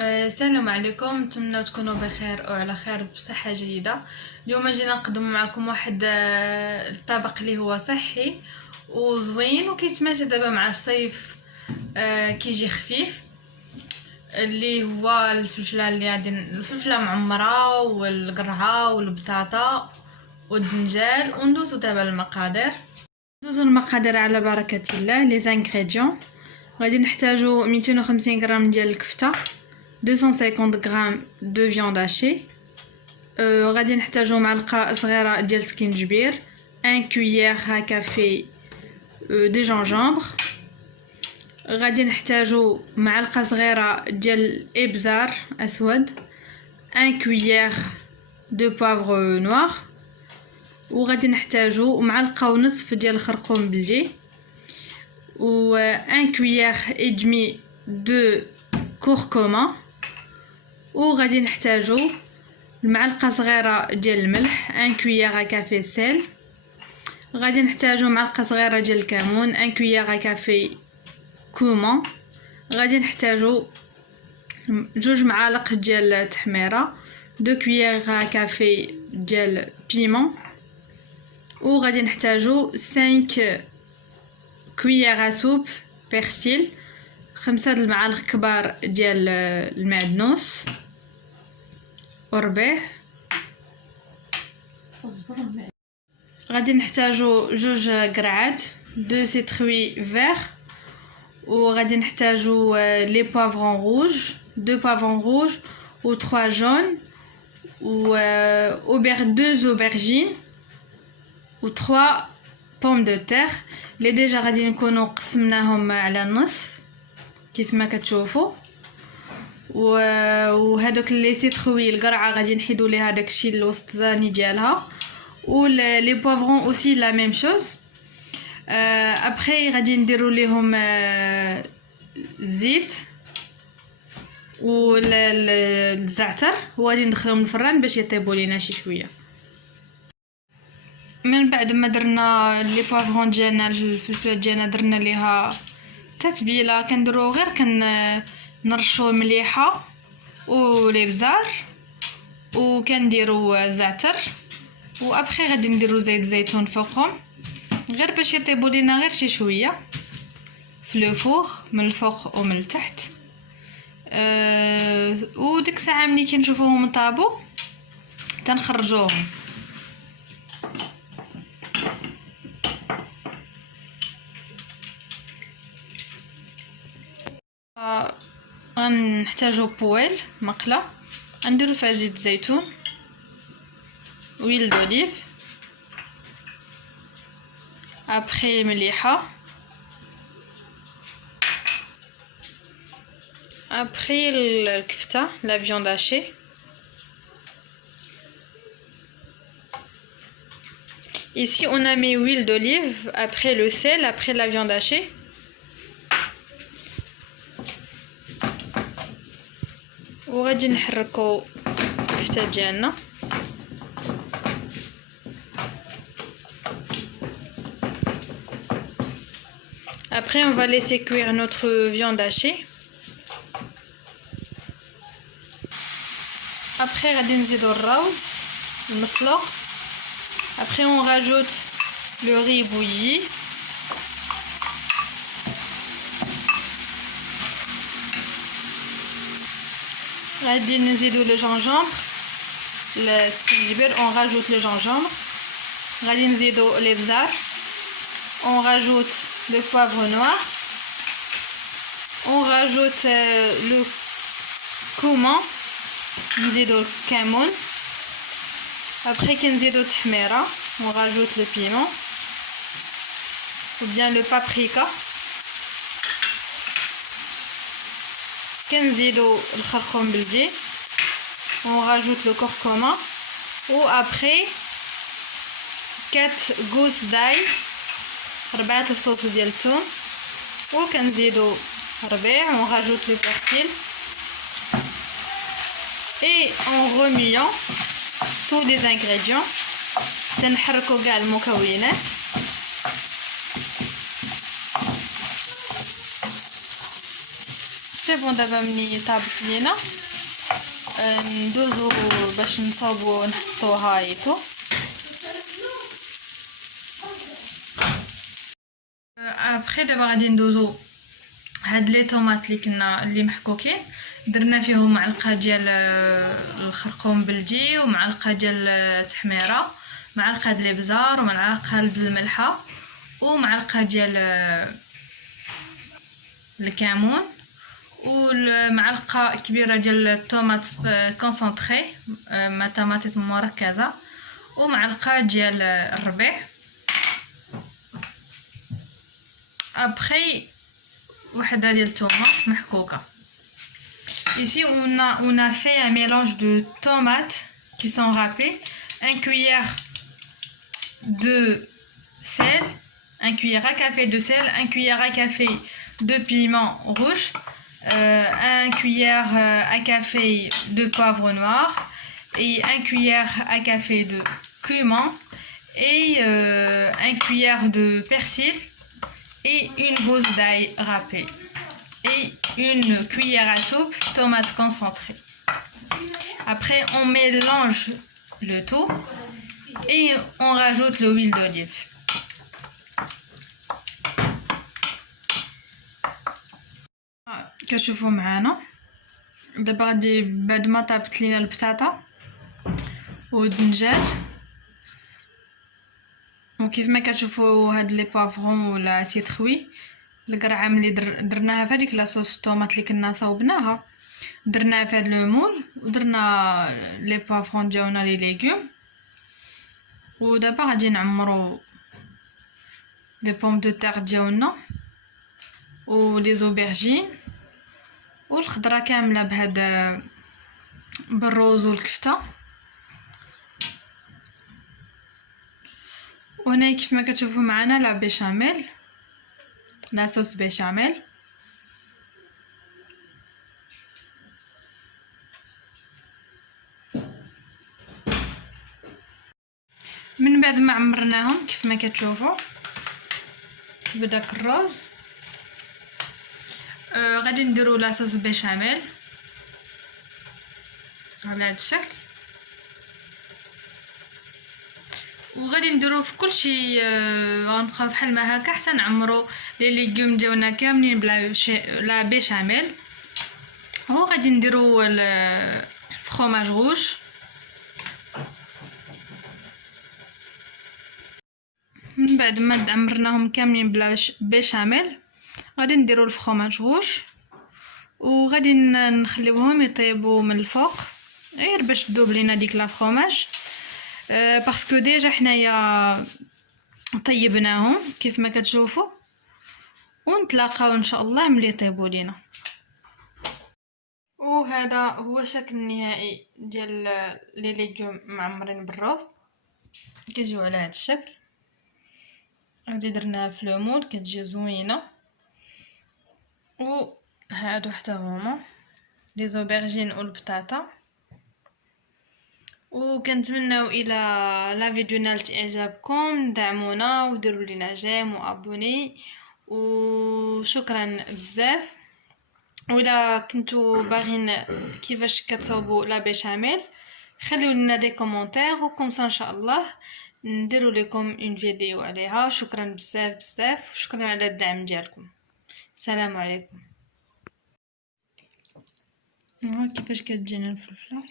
السلام عليكم، نتمنى تكونوا بخير وعلى خير بصحة جيدة. اليوم جينا نقدم معكم واحد الطبق اللي هو صحي وزوين وكيتماشى دابا مع الصيف. كيجي خفيف، اللي هو الفلفله اللي غادي الفلفله معمره والقرعه والبطاطا والدنجال. وندوزو دابا المقادير. ندوزو المقادير على بركه الله. لي زانغريديون: غادي نحتاجو 250 غرام ديال الكفته، 250 غرام دو فياند هاشي، غادي نحتاجو معلقه صغيره ديال سكينجبير، 1 كويير ها كافي دي جونجومبر، غادي نحتاجو معلقه صغيره ديال ابزار اسود، 1 كويير دو بوافر نوار، وغادي نحتاجو معلقه ونصف ديال الخرقوم بلدي، و 1 كويير اي دمي دو كوركوما، وغادي نحتاجو معلقه صغيره ديال الملح، 1 كويير كافي سيل، غادي نحتاجو معلقه صغيره ديال الكمون، 1 كويير كافي كومون، غادي نحتاجو 2 معالق ديال التحميره، 2 كويير كافي ديال بيمون، وغادي نحتاجو 5 كويير سوب بيرسيل، 5 المعالق كبار ديال المعدنوس وربيع. غادي نحتاجو 2 قرعات 2 سيتروي فير، وغادي نحتاجو لي بوافرون روج 2 بوافرون روج و 3 جون، و 2 اوبرجين و 3 بوم دو تير اللي ديجا غادي نكونوا قسمناهم على النصف كيف ما كتشوفوا. وهذوك لي سيتروي القرعه غادي نحيدو ليها داكشي الوسطاني ديالها، و لي بوفرون اوسي لا ميم شوز. ابري غادي نديرو ليهم الزيت و الزعتر، وغادي ندخلهم الفران باش يطيبوا لينا شي شويه. من بعد ما درنا لي بوفرون ديالنا الفلفله ديالنا درنا ليها تتبيله، كنديرو غير نرشو مليحه والابزار، وكنديرو زعتر، وابخي غادي نديرو زيت زيتون فوقهم غير باش يطيبوا لينا غير شي شويه في لو فور من الفوق ومن التحت. وديك الساعه ملي كنشوفوهم طابو تنخرجوهم. غنحتاجو بويل مقله، غنديرو فيها زيت زيتون، ويل دوليف، ابخي مليحه، ابخي الكفته لا فياند هاشي، ici on a mis huile d'olive, après le sel, après la viande hachée. وغادي نحركو الكفته ديالنا. Après on va laisser cuire notre viande hachée. Après غادي نزيدو الروز المسلوق. Après on rajoute le riz bouilli. غادي نزيدو le gingembre, le gingembre, on rajoute le gingembre. غادي نزيدو الابزار. On rajoute le poivre noir. On rajoute le cumin. نزيدو الكمون. Après كنزيدو التحميره. On rajoute le piment ou bien le paprika. كنزيدو الخرقوم بلدي. On rajoute le curcuma. و après 4 gousses d'ail، 4 فصوص ديال الثوم، وكنزيدو ربيع. On rajoute le persil et en remuant tous les ingrédients تنحركو كاع المكونات. سي بون. دابا ملي طابت لينا ندوزو باش نصاوبو نحطوها ايتو. ابخي دابا غادي ندوزو هاد لي طوماط اللي محكوكين، درنا فيهم معلقه ديال الخرقوم بلدي ومعلقه ديال التحميره، معلقه ديال الابزار ومعلقه ديال الملحه ومعلقه ديال الكمون ومعلقه كبيره ديال الطوماط كونسونطري ما طماطم مركزه ومعلقه ديال الربيع. ابخي وحده ديال الثومه محكوكه. Ici on a fait un mélange de tomates qui sont râpées, une cuillère de sel, un cuillère à café de sel, un cuillère à café de piment rouge, un cuillère à café de poivre noir et un cuillère à café de cumin et un cuillère de persil et une gousse d'ail râpée et une cuillère à soupe tomate concentrée. Après on mélange le tout et on rajoute l'huile d'olive. كتشوفوا معانا دابا غادي بعد ما طابت لينا البطاطا والدنجال وكيف ما كتشوفوا هاد لي بافرون ولا سيتروي القرعه ملي درناها في هذيك لاصوص الطوماط اللي كنا صاوبناها، درناها في هاد لو مول ودرنا لي بافرون ديالنا لي ليغوم. ودابا غادي نعمرو لي بوم دو تير ديالنا ولي زوبرجين والخضره كامله بهذا بالروز والكفته. وهنا كيف ما كتشوفوا معنا لا بيشاميل، لا صوص بيشاميل. من بعد ما عمرناهم كيف ما كتشوفوا بداك الروز، غادي نديرو لا صوص بيشاميل على هذا الشكل، وغادي نديرو في كلشي غنبقاو بحال ما هكا حتى نعمرو لي ليغوم ديالنا كاملين بلا لا بيشاميل. وغادي نديرو الفرomage روج. من بعد ما عمرناهم كاملين بلا بيشاميل غادي نديرو الفرomage روج وغادي نخليوهم يطيبوا من الفوق غير باش تذوب لينا ديك لا فرomage، باسكو ديجا حنايا طيبناهم كيف ما كتشوفوا. ونتلاقاو ان شاء الله ملي يطيبوا لينا. وهذا هو الشكل النهائي ديال لي ليغوم معمرين بالروز، كيجيو على هذا الشكل. هادي درناها في لومول كتجي زوينه. وهادو حتى هما لي زوبرجين والبطاطا. وكنتمناو الى لا فيديو نالت اعجابكم دعمونا وديروا لينا جيم وابوني وشكرا بزاف. ولا كنتو باغين كيفاش كتصاوبوا لا بيشاميل خليو لنا دي كومونتير وكم ان شاء الله نديروا لكم اون فيديو عليها. شكرا بزاف بزاف وشكرا على الدعم ديالكم. السلام عليكم. كيفاش كتجينا الفلفله.